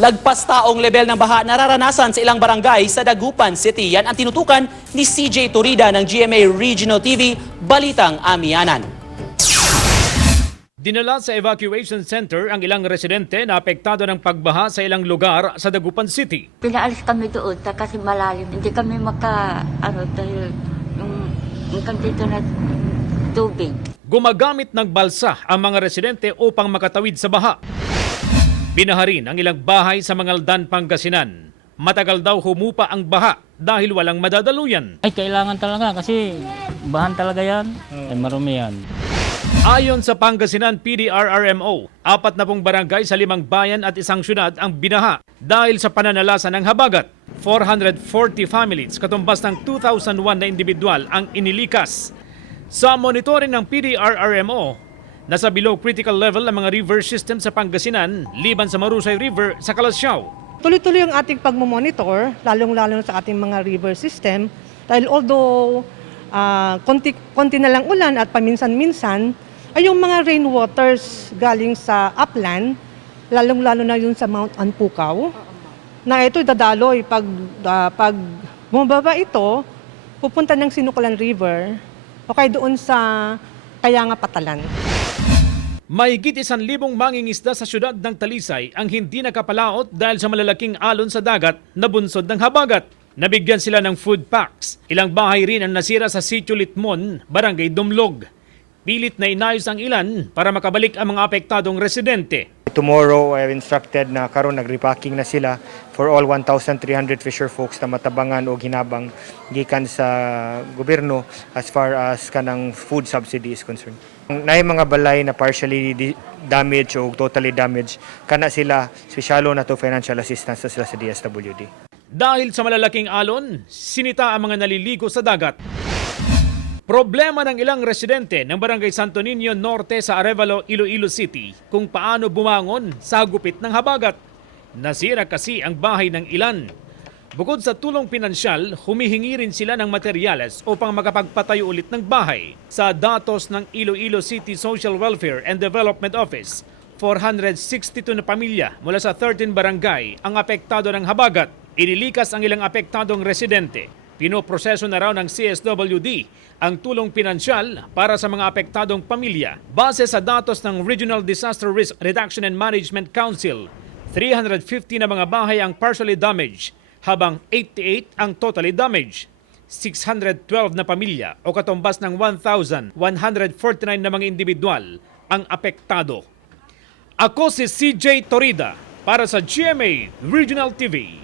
Lagpas taong level ng baha nararanasan sa ilang barangay sa Dagupan City. Yan ang tinutukan ni CJ Torida ng GMA Regional TV, Balitang Amianan. Dinala sa evacuation center ang ilang residente na apektado ng pagbaha sa ilang lugar sa Dagupan City. Pinaalis kami doon kasi malalim. Hindi kami dahil yung dito na tubig. Gumagamit ng balsa ang mga residente upang makatawid sa baha. Binaha rin ang ilang bahay sa Mangaldan, Pangasinan. Matagal daw humupa ang baha dahil walang madadaluyan. Ay, kailangan talaga kasi bahan talaga yan. Ay, marumi yan. Ayon sa Pangasinan PDRRMO, 40 barangay sa 5 bayan at isang syudad ang binaha dahil sa pananalasan ng habagat. 440 families, katumbas ng 2,001 na individual ang inilikas. Sa monitoring ng PDRRMO, nasa below critical level ang mga river system sa Pangasinan, liban sa Marusay River sa Calasiao. Tuloy-tuloy ang ating pagmamonitor, lalong-lalo sa ating mga river system, dahil although konti na lang ulan at paminsan-minsan, ay yung mga rainwaters galing sa upland, lalong-lalo na yun sa Mount Anpucaw, na ito dadaloy pag bumababa ito, pupunta ng Sinukulan River, o kaya doon sa Kayanga Patalan. Mahigit 1,000 mangingisda sa syudad ng Talisay ang hindi nakapalaot dahil sa malalaking alon sa dagat na bunsod ng habagat. Nabigyan sila ng food packs. Ilang bahay rin ang nasira sa Sitio Litmon, Barangay Dumlog. Pilit na inayos ang ilan para makabalik ang mga apektadong residente. Tomorrow, I have instructed na karon nag-repacking na sila for all 1,300 fisher folks na matabangan o ginabang gikan sa gobyerno as far as kanang food subsidy is concerned. Naay mga balay na partially damaged o totally damaged, kana sila spesyalo na to financial assistance sila sa DSWD. Dahil sa malalaking alon, sinita ang mga naliligo sa dagat. Problema ng ilang residente ng Barangay Santo Niño Norte sa Arevalo, Iloilo City kung paano bumangon sa gupit ng habagat. Nasira kasi ang bahay ng ilan. Bukod sa tulong pinansyal, humihingi rin sila ng materyales upang makapagpatayo ulit ng bahay. Sa datos ng Iloilo City Social Welfare and Development Office, 462 na pamilya mula sa 13 barangay ang apektado ng habagat. Inilikas ang ilang apektadong residente. Pinoproseso na raw ng CSWD ang tulong pinansyal para sa mga apektadong pamilya. Base sa datos ng Regional Disaster Risk Reduction and Management Council, 350 na mga bahay ang partially damaged, habang 88 ang totally damaged. 612 na pamilya o katumbas ng 1,149 na mga individual ang apektado. Ako si CJ Torida para sa GMA Regional TV.